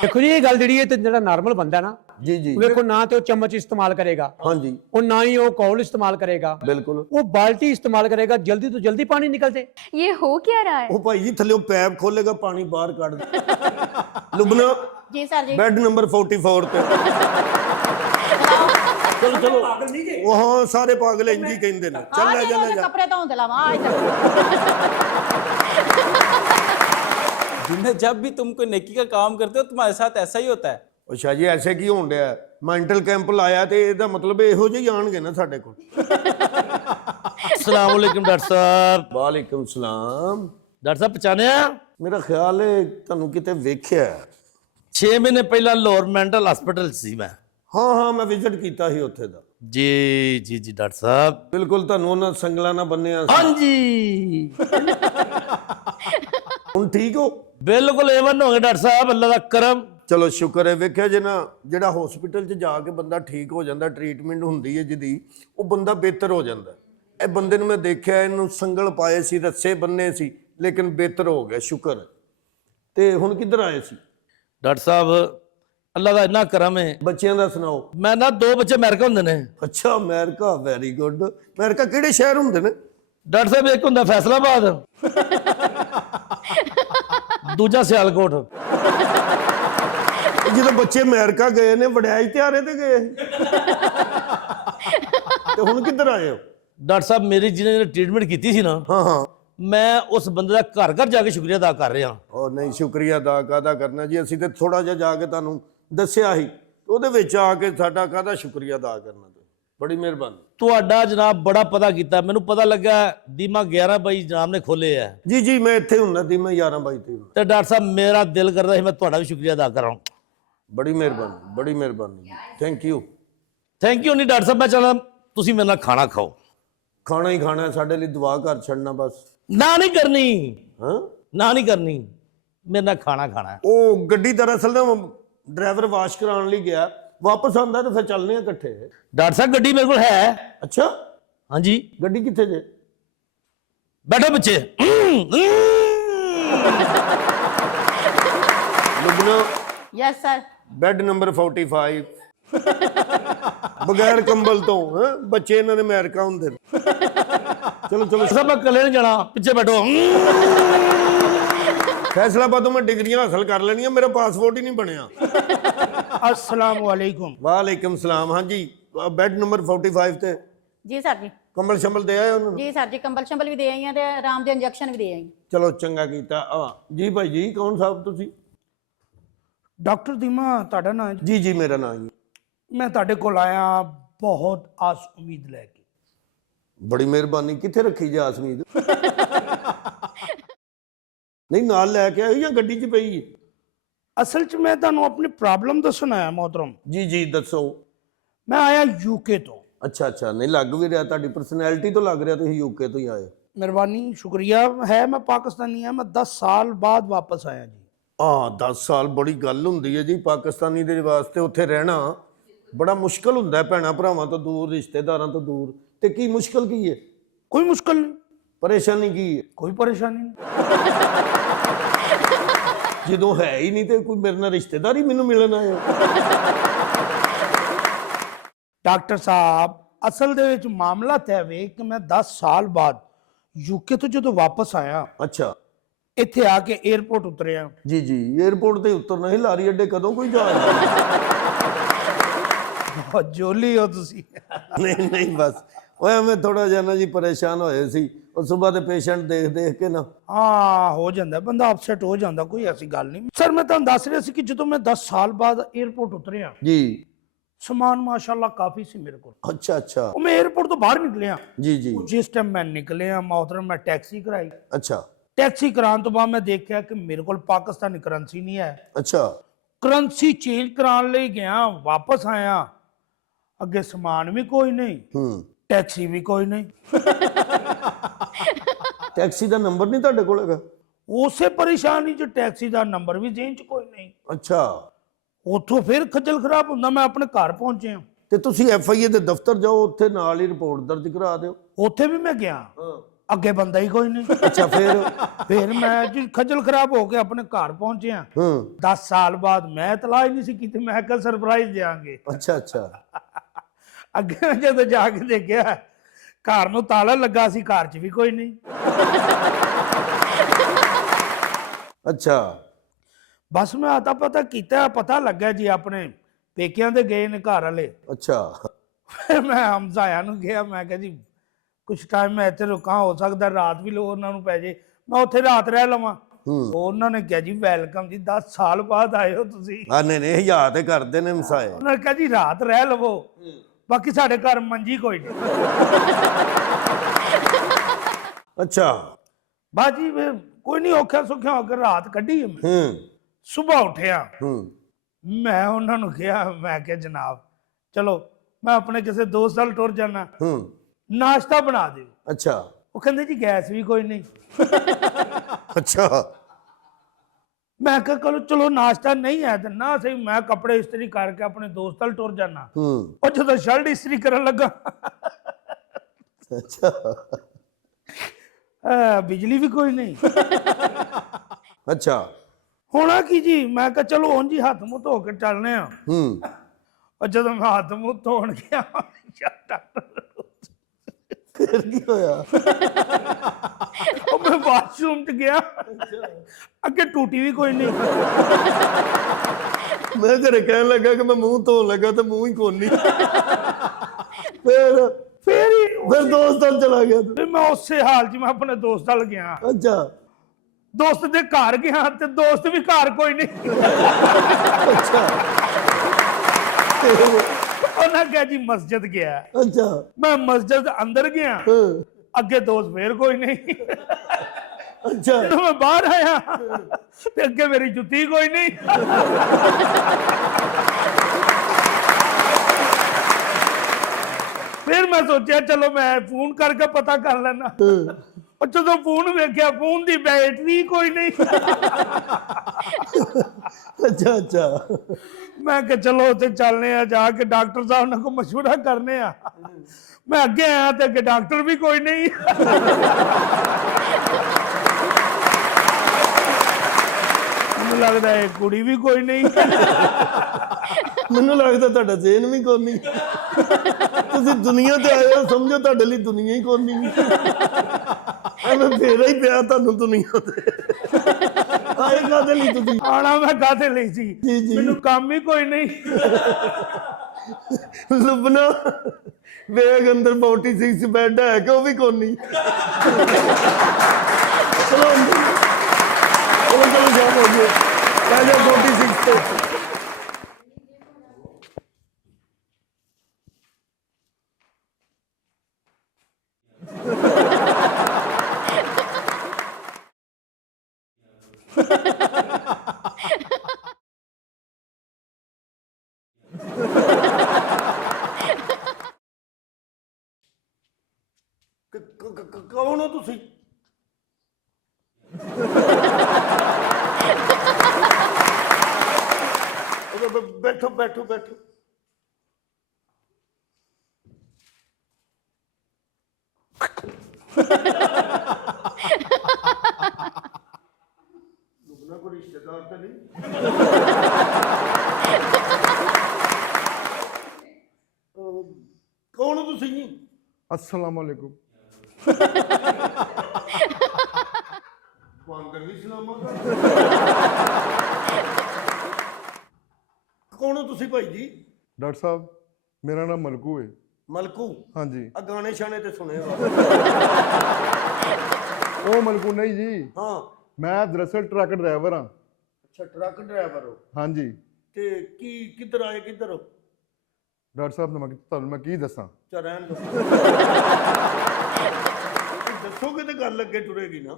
ਦੇਖੋ ਜੀ, ਇਹ ਗੱਲ ਜਿਹੜੀ ਹੈ ਤੇ ਜਿਹੜਾ ਨਾਰਮਲ ਬੰਦਾ ਨਾ, ਜੀ ਜੀ ਵੇਖੋ ਨਾ ਤੇ ਉਹ ਚਮਚ ਇਸਤੇਮਾਲ ਕਰੇਗਾ, ਹਾਂਜੀ ਉਹ ਨਾ ਹੀ ਉਹ ਕੌਲ ਇस्तेमाल करेगा, ਬਿਲकुल। वो बाल्टी इस्तेमाल करेगा, जल्दी तो जल्दी पानी निकल जाए। ये हो क्या रहा है? ਉਹ ਭਾਈ ਜੀ ਥੱਲੇ ਪੈਪ ਖੋਲੇਗਾ, ਪਾਣੀ ਬਾਹਰ ਕੱਢ ਦੇ। ਲੁਬਨਾ जी सर जी। ਬੈੱਡ ਨੰਬਰ 44 ਤੇ ਚਲੋ ਚਲੋ, ਉਹ ਹਾਂ ਸਾਰੇ ਪਾਗਲ ਇੰਜ ਹੀ ਕਹਿੰਦੇ ਨੇ। ਚੱਲ ਲੈ ਜਾ ਲੈ ਜਾ। कपड़े धोते लावा आज तक। जिन्हें जब भी तुम कोई नेकी का काम करते हो तुम्हारे साथ ऐसा ही होता है। ਉਹ ਸ਼ਾਹ ਜੀ ਐਸੇ ਕੀ ਹੋਣ ਡਿਆ, ਮੈਂਟਲ ਕੈਂਪ ਲਾਇਆ ਤੇ ਇਹਦਾ ਮਤਲਬ ਇਹੋ ਜਿਹੇ ਹੀ ਆਣਗੇ ਨਾ ਸਾਡੇ ਕੋਲ। अस्सलाम वालेकुम डॉक्टर साहब। ਵਾਲੇਕੁਮ ਸਲਾਮ। डॉक्टर साहब पहचाने? ਮੇਰਾ ਖਿਆਲ ਹੈ ਤੁਹਾਨੂੰ ਕਿਤੇ ਵੇਖਿਆ ਹੈ। 6 ਮਹੀਨੇ ਪਹਿਲਾਂ ਲਾਹੌਰ ਮੈਂਟਲ ਹਸਪੀਟਲ ਸੀ ਮੈਂ। ਹਾਂ ਹਾਂ ਮੈਂ ਵਿਜ਼ਿਟ ਕੀਤਾ ਸੀ ਉੱਥੇ ਦਾ। ਜੀ ਜੀ ਜੀ ਡਾਕਟਰ ਸਾਹਿਬ। ਬਿਲਕੁਲ ਤੁਹਾਨੂੰ ਉਹਨਾਂ ਸੰਗਲਾਂ ਨਾਲ ਬੰਨਿਆ ਸੀ। ਹਾਂਜੀ ਹੁਣ ਠੀਕ ਹੋ? ਬਿਲਕੁਲ ਏਵਨ ਹੋ ਗਏ ਡਾਕਟਰ ਸਾਹਿਬ, ਅੱਲਾ ਦਾ ਕਰਮ। ਚਲੋ ਸ਼ੁਕਰ ਹੈ। ਵੇਖਿਆ ਜੇ ਨਾ, ਜਿਹੜਾ ਹਸਪੀਟਲ 'ਚ ਜਾ ਕੇ ਬੰਦਾ ਠੀਕ ਹੋ ਜਾਂਦਾ, ਟ੍ਰੀਟਮੈਂਟ ਹੁੰਦੀ ਹੈ ਜਿਹਦੀ, ਉਹ ਬੰਦਾ ਬਿਹਤਰ ਹੋ ਜਾਂਦਾ। ਇਹ ਬੰਦੇ ਨੂੰ ਮੈਂ ਦੇਖਿਆ, ਇਹਨੂੰ ਸੰਗਲ ਪਾਏ ਸੀ, ਰੱਸੇ ਬੰਨੇ ਸੀ, ਲੇਕਿਨ ਬਿਹਤਰ ਹੋ ਗਿਆ, ਸ਼ੁਕਰ ਹੈ। ਤੇ ਹੁਣ ਕਿੱਧਰ ਆਏ ਸੀ? ਡਾਕਟਰ ਸਾਹਿਬ ਅੱਲਾ ਦਾ ਇੰਨਾ ਕਰਮ ਹੈ। ਬੱਚਿਆਂ ਦਾ ਸੁਣਾਓ। ਮੈਂ ਨਾ 2 ਬੱਚੇ ਅਮਰੀਕਾ ਹੁੰਦੇ ਨੇ। ਅੱਛਾ ਅਮਰੀਕਾ, ਵੈਰੀ ਗੁੱਡ। ਅਮਰੀਕਾ ਕਿਹੜੇ ਸ਼ਹਿਰ ਹੁੰਦੇ ਨੇ? ਡਾਕਟਰ ਸਾਹਿਬ ਇੱਕ ਹੁੰਦਾ ਫੈਸਲਾਬਾਦ, ਦੂਜਾ ਸਿਆਲਕੋਟ। ਜਦੋਂ ਬੱਚੇ ਅਮਰੀਕਾ ਗਏ ਨੇ ਵਡਿਆਈ ਤਿਆਰੇ ਤੇ ਗਏ ਤੇ ਹੁਣ ਕਿੱਧਰ ਆਏ ਹੋ? ਡਾਕਟਰ ਸਾਹਿਬ ਮੇਰੀ ਜਿਹਨੇ ਟ੍ਰੀਟਮੈਂਟ ਕੀਤੀ ਸੀ ਨਾ, ਹਾਂ ਹਾਂ। ਮੈਂ ਉਸ ਬੰਦੇ ਦਾ ਘਰ ਘਰ ਜਾ ਕੇ ਸ਼ੁਕਰੀਆ ਅਦਾ ਕਰ ਰਿਹਾ। ਉਹ ਨਹੀਂ, ਸ਼ੁਕਰੀਆ ਅਦਾ ਕਾਹਦਾ ਕਰਨਾ ਜੀ, ਅਸੀਂ ਤੇ ਥੋੜਾ ਜਿਹਾ ਜਾ ਕੇ ਤੁਹਾਨੂੰ ਦੱਸਿਆ ਸੀ, ਉਹਦੇ ਵਿੱਚ ਆ ਕੇ ਸਾਡਾ ਕਾਹਦਾ ਸ਼ੁਕਰੀਆ ਅਦਾ ਕਰਨਾ। ਬੜੀ ਮਿਹਰਬਾਨੀ। ਤੁਹਾਡਾ ਜਨਾਬ ਬੜਾ ਪਤਾ ਕੀਤਾ। ਮੈਨੂੰ ਪਤਾ ਲੱਗਾ ਦੀਮਾ 11 ਬਾਈ ਜਨਾਬ ਨੇ ਖੋਲੇ ਆ। ਜੀ ਜੀ ਮੈਂ ਇੱਥੇ ਹੁੰਦਾ ਸੀ, ਮੈਂ 11 22 ਤੇ। ਤੇ ਡਾਕਟਰ ਸਾਹਿਬ ਮੇਰਾ ਦਿਲ ਕਰਦਾ ਸੀ ਮੈਂ ਤੁਹਾਡਾ ਵੀ ਸ਼ੁਕਰੀਆ ਅਦਾ ਕਰਾਂ। ਬੜੀ ਮਿਹਰਬਾਨੀ, ਬੜੀ ਮਿਹਰਬਾਨੀ, ਥੈਂਕ ਯੂ। ਥੈਂਕ ਯੂ ਨਹੀਂ ਡਾਕਟਰ ਸਾਹਿਬ, ਮੈਂ ਚਾਹੁੰਦਾ ਤੁਸੀਂ ਮੇਰੇ ਨਾਲ ਖਾਣਾ ਖਾਓ। ਖਾਣਾ ਹੀ ਖਾਣਾ, ਸਾਡੇ ਲਈ ਦੁਆ ਕਰ ਛੱਡਣਾ ਬਸ। ਨਾ ਨਹੀਂ ਕਰਨੀ, ਹਾਂ ਨਾ ਨਹੀਂ ਕਰਨੀ, ਮੇਰੇ ਨਾਲ ਖਾਣਾ ਖਾਣਾ। ਉਹ ਗੱਡੀ ਦਰਅਸਲ ਨਾ ਡਰਾਈਵਰ ਵਾਸ਼ ਕਰਾਉਣ ਲਈ ਗਿਆ, ਵਾਪਸ ਆਉਂਦਾ ਤਾਂ ਫਿਰ ਚੱਲਨੇ ਆ ਇਕੱਠੇ। ਡਾਕਟਰ ਸਾਹਿਬ ਗੱਡੀ ਮੇਰੇ ਕੋਲ ਹੈ। ਅੱਛਾ ਹਾਂਜੀ ਗੱਡੀ ਕਿੱਥੇ ਜੇ? ਬੈਠੋ ਬੱਚੇ। ਲੁਬਨਾ यस सर। ਬੈੱਡ ਨੰਬਰ 45 ਬਗੈਰ ਕੰਬਲ ਤੋਂ। ਹੈਂ? ਬੱਚੇ ਇਹਨਾਂ ਦੇ ਅਮਰੀਕਾ ਹੁੰਦੇ ਨੇ। ਚਲੋ ਚਲੋ ਸਭ ਮੈਂ ਇਕੱਲੇ ਨਹੀਂ ਜਾਣਾ, ਪਿੱਛੇ ਬੈਠੋ। ਫੈਸਲਾਬਾਦੋਂ ਮੈਂ ਡਿਗਰੀਆਂ ਹਾਸਲ ਕਰ ਲੈਣੀਆਂ, ਮੇਰਾ ਪਾਸਪੋਰਟ ਹੀ ਨਹੀਂ ਬਣਿਆ। अस्सलाम वालेकुम। ਵਾਲੇਕਮ ਸਲਾਮ। ਹਾਂਜੀ ਬੈੱਡ ਨੰਬਰ 45 ਤੇ जी सर जी। ਕੰਬਲ ਸ਼ੰਬਲ ਦੇ ਆਏ ਉਹਨਾਂ ਨੂੰ? जी सर जी, कंबल शंबल भी दे आई हैं ते आराम दे इंजेक्शन भी दे आई। ਚਲੋ ਚੰਗਾ ਕੀਤਾ। ਜੀ ਭਾਈ ਜੀ, ਕੌਣ ਸਾਹਿਬ ਤੁਸੀਂ? ਡਾਕਟਰ ਦੀਮਾ ਤੁਹਾਡਾ ਨਾਮ? ਜੀ ਜੀ ਮੇਰਾ ਨਾਮ ਹੀ। ਮੈਂ ਤੁਹਾਡੇ ਕੋਲ ਆਇਆ ਬਹੁਤ ਆਸ ਉਮੀਦ ਲੈ ਕੇ। ਬੜੀ ਮਿਹਰਬਾਨੀ। ਕਿੱਥੇ ਰੱਖੀ ਜੀ ਆਸਮੀਦ? ਨਹੀਂ ਨਾਲ ਲੈ ਕੇ ਆਏ ਜਾਂ ਗੱਡੀ 'ਚ ਪਈ ਹੈ? ਅਸਲ 'ਚ ਮੈਂ ਤੁਹਾਨੂੰ ਆਪਣੀ ਪ੍ਰੋਬਲਮ ਦੱਸਣ ਆਇਆ ਮੋਹਤਰਮ। ਜੀ ਜੀ ਦੱਸੋ। ਮੈਂ ਆਇਆ ਯੂਕੇ ਤੋਂ। ਅੱਛਾ ਅੱਛਾ, ਨਹੀਂ ਲੱਗ ਵੀ ਰਿਹਾ, ਤੁਹਾਡੀ ਪਰਸਨੈਲਿਟੀ ਤੋਂ ਲੱਗ ਰਿਹਾ ਤੁਸੀਂ ਯੂਕੇ ਤੋਂ ਹੀ ਆਏ। ਮਿਹਰਬਾਨੀ, ਸ਼ੁਕਰੀਆ ਹੈ। ਮੈਂ ਪਾਕਿਸਤਾਨੀ ਹਾਂ, ਮੈਂ 10 ਸਾਲ ਬਾਅਦ ਵਾਪਸ ਆਇਆ ਜੀ। 10 ਸਾਲ ਬੜੀ ਗੱਲ ਹੁੰਦੀ ਹੈ ਜੀ। ਪਾਕਿਸਤਾਨੀ ਦੇ ਵਾਸਤੇ ਉੱਥੇ ਰਹਿਣਾ ਬੜਾ ਮੁਸ਼ਕਲ ਹੁੰਦਾ ਹੈ, ਭੈਣਾਂ ਭਰਾਵਾਂ ਤੋਂ ਦੂਰ, ਰਿਸ਼ਤੇਦਾਰਾਂ ਤੋਂ ਦੂਰ। ਤੇ ਕੀ ਮੁਸ਼ਕਲ ਕੀ ਹੈ? ਕੋਈ ਮੁਸ਼ਕਲ ਨਹੀਂ, ਪਰੇਸ਼ਾਨੀ ਕੀ ਹੈ? ਕੋਈ ਪਰੇਸ਼ਾਨੀ ਨਹੀਂ। ਜਦੋਂ ਹੈ ਹੀ ਨਹੀਂ ਤੇ ਕੋਈ ਮੇਰੇ ਨਾਲ ਰਿਸ਼ਤੇਦਾਰੀ ਮੈਨੂੰ ਮਿਲਣ ਆਇਆ। ਡਾਕਟਰ ਸਾਹਿਬ ਅਸਲ ਦੇ ਵਿੱਚ ਮਾਮਲਾ ਤੈ ਵੇ ਕਿ ਮੈਂ 10 ਸਾਲ ਬਾਅਦ ਯੂਕੇ ਤੋਂ ਜਦੋਂ ਵਾਪਸ ਆਇਆ, ਅੱਛਾ ਇੱਥੇ ਆ ਕੇ 에ਅਰਪੋਰਟ ਉਤਰਿਆ। ਜੀ ਜੀ 에ਅਰਪੋਰਟ ਤੇ ਉਤਰਨਾ ਹੀ, ਲਾਰੀ ਅੱਡੇ ਕਦੋਂ ਕੋਈ ਜਹਾਜ਼ ਜੋਲੀ ਹੋ ਤੁਸੀਂ। ਨਹੀਂ ਨਹੀਂ ਬਸ ਓਏ ਮੈਂ ਥੋੜਾ ਜਿਹਾ ਨਾ ਜੀ ਪਰੇਸ਼ਾਨ ਹੋਏ ਸੀ। ਉਹ ਸਵੇਰ ਦੇ ਪੇਸ਼ੈਂਟ ਦੇਖ ਦੇਖ ਕੇ ਨਾ। ਹਾਂ ਹੋ ਜਾਂਦਾ ਬੰਦਾ, ਅਪਸੈਟ ਹੋ ਜਾਂਦਾ, ਕੋਈ ਐਸੀ ਗੱਲ ਨਹੀਂ। ਸਰ ਮੈਂ ਤੁਹਾਨੂੰ ਦੱਸ ਰਿਹਾ ਸੀ ਕਿ ਜਦੋਂ ਮੈਂ 10 ਸਾਲ ਬਾਅਦ 에ਅਰਪੋਰਟ ਉਤਰਿਆ, ਜੀ ਸਮਾਨ ਮਾਸ਼ਾਅੱਲਾ ਕਾਫੀ ਸੀ ਮੇਰੇ ਕੋਲ। ਅੱਛਾ ਅੱਛਾ ਉਹ ਮੈਂ 에ਅਰਪੋਰਟ ਤੋਂ ਬਾਹਰ ਨਿਕਲਿਆ। ਜੀ ਜੀ ਜਿਸ ਟਾਈਮ ਮੈਂ ਨਿਕਲਿਆ ਮੋਹਤਰਮ, ਮੈਂ ਟੈਕਸੀ ਕਰਾਈ। ਅੱਛਾ ਟੈਕਸੀ ਕਰਾਉਣ ਤੋਂ ਬਾਅਦ ਮੈਂ ਦੇਖਿਆ ਕਿ ਮੇਰੇ ਕੋਲ ਪਾਕਿਸਤਾਨੀ ਕਰੰਸੀ ਨਹੀਂ ਹੈ। ਅੱਛਾ ਕਰੰਸੀ ਚੇਂਜ ਕਰਾਉਣ ਲਈ ਗਿਆ, ਵਾਪਸ ਆਇਆ, ਅੱਗੇ ਸਮਾਨ ਵੀ ਕੋਈ ਨਹੀਂ, ਹੂੰ ਟੈਕਸੀ ਵੀ ਕੋਈ ਨਹੀਂ। ਟੈਕਸੀ ਦਾ ਨੰਬਰ ਨਹੀਂ ਤੁਹਾਡੇ ਕੋਲ ਹੈਗਾ? ਉਸੇ ਪਰੇਸ਼ਾਨੀ ਚ ਟੈਕਸੀ ਦਾ ਨੰਬਰ ਵੀ ਜੇਨ ਚ ਕੋਈ ਨਹੀਂ। ਅੱਛਾ, ਉੱਥੋਂ ਫਿਰ ਖੱਜਲ ਖਰਾਬ ਹੁੰਦਾ, ਮੈਂ ਆਪਣੇ ਘਰ ਪਹੁੰਚਿਆ। ਤੇ ਤੁਸੀਂ FIA ਦੇ ਦਫ਼ਤਰ ਜਾਓ, ਉੱਥੇ ਨਾਲ ਹੀ ਰਿਪੋਰਟ ਦਰਜ ਕਰਾ ਦਿਓ। ਉੱਥੇ ਵੀ ਮੈਂ ਗਿਆ, ਅੱਗੇ ਬੰਦਾ ਹੀ ਕੋਈ ਨਹੀਂ। ਅੱਛਾ, ਫਿਰ ਮੈਂ ਜੀ ਖੱਜਲ ਖਰਾਬ ਹੋ ਕੇ ਆਪਣੇ ਘਰ ਪਹੁੰਚਿਆ। 10 ਸਾਲ ਬਾਅਦ ਮੈਂ ਇਤਲਾਹ ਹੀ ਨਹੀਂ ਸੀ ਕੀਤੀ, ਮੈਂ ਕਿਹਾ ਸਰਪ੍ਰਾਈਜ਼ ਦੇਾਂਗੇ। ਅੱਛਾ ਅੱਛਾ। ਅੱਗੇ ਜਦੋਂ ਜਾ ਕੇ ਦੇਖਿਆ ਘਰ ਨੂੰ ਤਾਲਾ ਲੱਗਾ ਸੀ, ਘਰ 'ਚ ਵੀ ਕੋਈ ਨਹੀਂ। ਅੱਛਾ, ਬਸ ਮੈਂ ਆਤਾ ਪਤਾ ਕੀਤਾ, ਪਤਾ ਲੱਗਾ ਜੀ ਆਪਣੇ ਪੇਕਿਆਂ ਦੇ ਗਏ ਨੇ ਘਰ ਵਾਲੇ। ਅੱਛਾ। ਫਿਰ ਮੈਂ ਹਮਸਾਇਆ ਨੂੰ ਗਿਆ, ਮੈਂ ਕਿਹਾ ਜੀ ਕੁਛ ਟਾਈਮ ਮੈਂ ਇੱਥੇ ਰੁਕਾਂ, ਹੋ ਸਕਦਾ ਰਾਤ ਵੀ ਲੋ ਉਹਨਾਂ ਨੂੰ ਪੈ ਜੇ, ਮੈਂ ਉੱਥੇ ਰਾਤ ਰਹਿ ਲਵਾਂ। ਉਹਨਾਂ ਨੇ ਕਿਹਾ ਜੀ ਵੈਲਕਮ ਜੀ, 10 ਸਾਲ ਬਾਅਦ ਆਏ ਹੋ ਤੁਸੀਂ। ਨਹੀਂ ਨਹੀਂ, ਹਜ਼ਾਰ ਤੇ ਕਰਦੇ ਨੇ ਹਮਸਾਏ। ਉਹਨਾਂ ਨੇ ਕਿਹਾ ਜੀ ਰਾਤ ਰਹਿ ਲਵੋ, ਬਾਕੀ ਸਾਡੇ ਘਰ ਮੰਜੀ ਕੋਈ ਨਹੀਂ। ਅੱਛਾ। ਬਾਜੀ ਫਿਰ ਕੋਈ ਨਹੀਂ, ਔਖਿਆ ਸੁਖਿਆ ਹੋ ਕੇ ਰਾਤ ਕੱਢੀ। ਸਵੇਰ ਉੱਠਿਆ, ਮੈਂ ਉਹਨਾਂ ਨੂੰ ਕਿਹਾ, ਮੈਂ ਕਿਹਾ ਜਨਾਬ ਚਲੋ ਮੈਂ ਆਪਣੇ ਕਿਸੇ ਦੋਸਤ ਨਾਲ ਟੁਰ ਜਾਣਾ, ਨਾਸ਼ਤਾ ਬਣਾ ਦਿਓ। ਅੱਛਾ। ਉਹ ਕਹਿੰਦੇ ਜੀ ਗੈਸ ਵੀ ਕੋਈ ਨਹੀਂ। ਅੱਛਾ। ਮੈਂ ਕਿਹਾ ਚਲੋ ਨਾਸ਼ਤਾ ਨਹੀਂ ਹੈ ਤੇ ਨਾ ਸਹੀ, ਮੈਂ ਕੱਪੜੇ ਇਸਤਰੀ ਕਰਕੇ ਆਪਣੇ ਦੋਸਤ ਨਾਲ ਟੁਰ ਜਾਣਾ। ਉਹ ਜਦੋਂ ਸ਼ਰਟ ਇਸਤਰੀ ਕਰਨ ਲੱਗਾ, ਅੱਛਾ, ਬਿਜਲੀ ਵੀ ਕੋਈ ਨਹੀਂ। ਅੱਛਾ। ਹੋਣਾ ਕੀ ਜੀ, ਮੈਂ ਕਿਹਾ ਚਲੋ ਹੁਣ ਜੀ ਹੱਥ ਮੂੰਹ ਧੋ ਕੇ ਚੱਲਨੇ ਆ। ਉਹ ਜਦੋਂ ਮੈਂ ਹੱਥ ਮੂੰਹ ਧੋਣ ਗਿਆ, ਫਿਰ ਕੀ ਹੋਇਆ? ਉਹ ਮੈਂ ਵਾਸ਼ਰੂਮ 'ਚ ਗਿਆ, ਅੱਗੇ ਟੂਟੀ ਵੀ ਕੋਈ ਨਹੀਂ। ਮੈਂ ਘਰੇ ਕਹਿਣ ਲੱਗਾ ਕਿ ਮੈਂ ਮੂੰਹ ਧੋਣ ਲੱਗਾ ਤੇ ਮੂੰਹ ਹੀ ਕੋਨੀ। ਫਿਰ ਦੋਸਤ ਨਾਲ ਚਲਾ ਗਿਆ ਤੂੰ? ਫਿਰ ਮੈਂ ਉਸੇ ਹਾਲ 'ਚ ਮੈਂ ਆਪਣੇ ਦੋਸਤ ਨਾਲ ਗਿਆ। ਅੱਛਾ। ਦੋਸਤ ਦੇ ਘਰ ਗਿਆ ਤੇ ਦੋਸਤ ਵੀ ਘਰ ਕੋਈ ਨਹੀਂ। ਅੱਛਾ। ਉਹਨਾਂ ਕਿਹਾ ਜੀ ਮਸਜਿਦ ਗਿਆ। ਅੱਛਾ। ਮੈਂ ਮਸਜਿਦ ਅੰਦਰ ਗਿਆ, ਅੱਗੇ ਦੋਸਤ ਫੇਰ ਕੋਈ ਨਹੀਂ। ਅੱਛਾ। ਜਦੋਂ ਮੈਂ ਬਾਹਰ ਆਇਆ ਤੇ ਅੱਗੇ ਮੇਰੀ ਜੁੱਤੀ ਕੋਈ ਨਹੀਂ। ਫਿਰ ਮੈਂ ਸੋਚਿਆ ਚਲੋ ਮੈਂ ਫੋਨ ਕਰਕੇ ਪਤਾ ਕਰ ਲੈਣਾ। ਉਹ ਜਦੋਂ ਫੋਨ ਵੇਖਿਆ, ਫੋਨ ਦੀ ਬੈਟਰੀ ਕੋਈ ਨਹੀਂ। ਅੱਛਾ ਅੱਛਾ। ਮੈਂ ਕਿਹਾ ਚਲੋ ਉੱਥੇ ਚੱਲਨੇ ਆ, ਜਾ ਕੇ ਡਾਕਟਰ ਸਾਹਿਬ ਨਾਲ ਕੋਈ ਮਸ਼ਵਰਾ ਕਰਨੇ ਆ। ਮੈਂ ਅੱਗੇ ਆਇਆ ਤੇ ਅੱਗੇ ਡਾਕਟਰ ਵੀ ਕੋਈ ਨਹੀਂ। ਮੈਨੂੰ ਲੱਗਦਾ ਹੈ ਕੁੜੀ ਵੀ ਕੋਈ ਨਹੀਂ। ਮੈਨੂੰ ਲੱਗਦਾ ਤੁਹਾਡਾ ਜ਼ੇਨ ਵੀ ਕੋਨੀ। ਤੁਸੀਂ ਦੁਨੀਆ ਤੇ ਆਏ ਹੋ, ਸਮਝੋ ਤੁਹਾਡੇ ਲਈ ਦੁਨੀਆ ਹੀ ਕੋਨੀ। ਐਵੇਂ ਫੇਰਾ ਹੀ ਪਿਆ ਤੁਹਾਨੂੰ ਦੁਨੀਆ ਤੇ। ਆਏ ਕਾਹਦੇ ਲਈ ਤੁਸੀਂ? ਆਣਾ ਮੈਂ ਕਾਹਦੇ ਲਈ ਸੀ, ਮੈਨੂੰ ਕੰਮ ਹੀ ਕੋਈ ਨਹੀਂ। ਲੁਬਨਾ ਵੇਗ ਅੰਦਰ 46 ਬੈੱਡ ਹੈ ਕਿ ਉਹ ਵੀ ਕੋਨੀ। ਚਲੋ ਚਲੋ ਸ਼ਾਮ ਹੋ ਗਈ, ਲੈ ਜਾ 46 ਤੇ। ਕੌਣ ਹੋ ਤੁਸੀਂ? ਬੈਠੋ ਬੈਠੋ ਬੈਠੋ। ਲੁਬਨਾ ਕੋਈ ਰਿਸ਼ਤੇਦਾਰ ਤਾਂ ਨਹੀਂ? ਕੌਣ ਹੋ ਤੁਸੀਂ? अस्सलाम वालेकुम। ਕੌਣ ਹੋ ਤੁਸੀਂ ਭਾਈ ਜੀ? डॉक्टर साहब मेरा नाम मलकू है। ਮਲਕੂ? हाँ जी। ਆ ਗਾਣੇ ਸ਼ਾਣੇ ਤੇ ਸੁਣੇ ਵਾ। ओ मलकू नहीं जी, ਹਾਂ। मैं दरअसल ट्रक ड्राइवर हाँ। ਅੱਛਾ, ਟਰੱਕ ਡਰਾਈਵਰ ਹੋ? हाँ जी। ਤੇ ਕੀ ਕਿੱਧਰ ਆਏ, ਕਿੱਧਰ ਹੋ? डॉक्टर साहब ने ਤੁਹਾਨੂੰ ਮੈਂ ਕੀ ਦੱਸਾਂ? ਚਾ ਰਹਿਣ ਦੋ। ਦੱਸੋਗੇ ਤੇ ਗੱਲ ਅੱਗੇ ਟੁਰੇਗੀ ਨਾ।